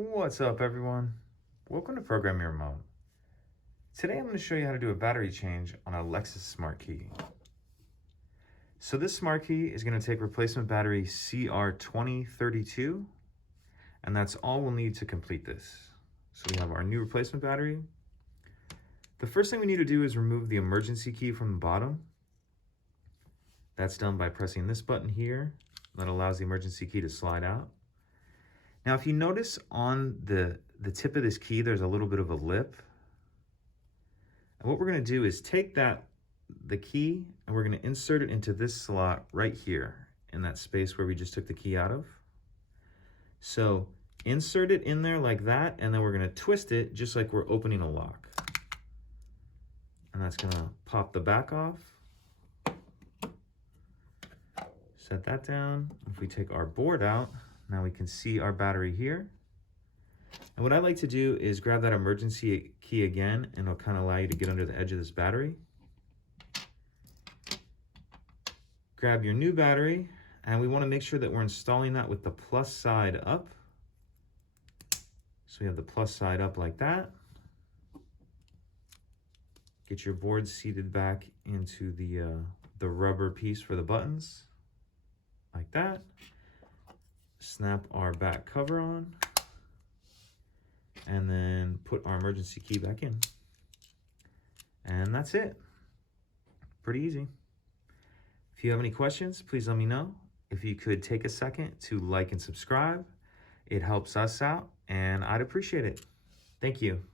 What's up, everyone? Welcome to Program Your Remote. Today I'm going to show you how to do a battery change on a Lexus Smart Key. So this Smart Key is going to take replacement battery CR2032, and that's all we'll need to complete this. So we have our new replacement battery. The first thing we need to do is remove the emergency key from the bottom. That's done by pressing this button here. That allows the emergency key to slide out. Now, if you notice on the tip of this key, there's a little bit of a lip. And what we're going to do is take the key and we're going to insert it into this slot right here in that space where we just took the key out of. So insert it in there like that, and then we're going to twist it just like we're opening a lock. And that's going to pop the back off. Set that down. If we take our board out, now we can see our battery here. And what I like to do is grab that emergency key again, and it'll kind of allow you to get under the edge of this battery. Grab your new battery, and we want to make sure that we're installing that with the plus side up. So we have the plus side up like that. Get your board seated back into the rubber piece for the buttons, like that. Snap our back cover on, and then put our emergency key back in. And that's it. Pretty easy. If you have any questions, please let me know. If you could take a second to like and subscribe, it helps us out, and I'd appreciate it. Thank you.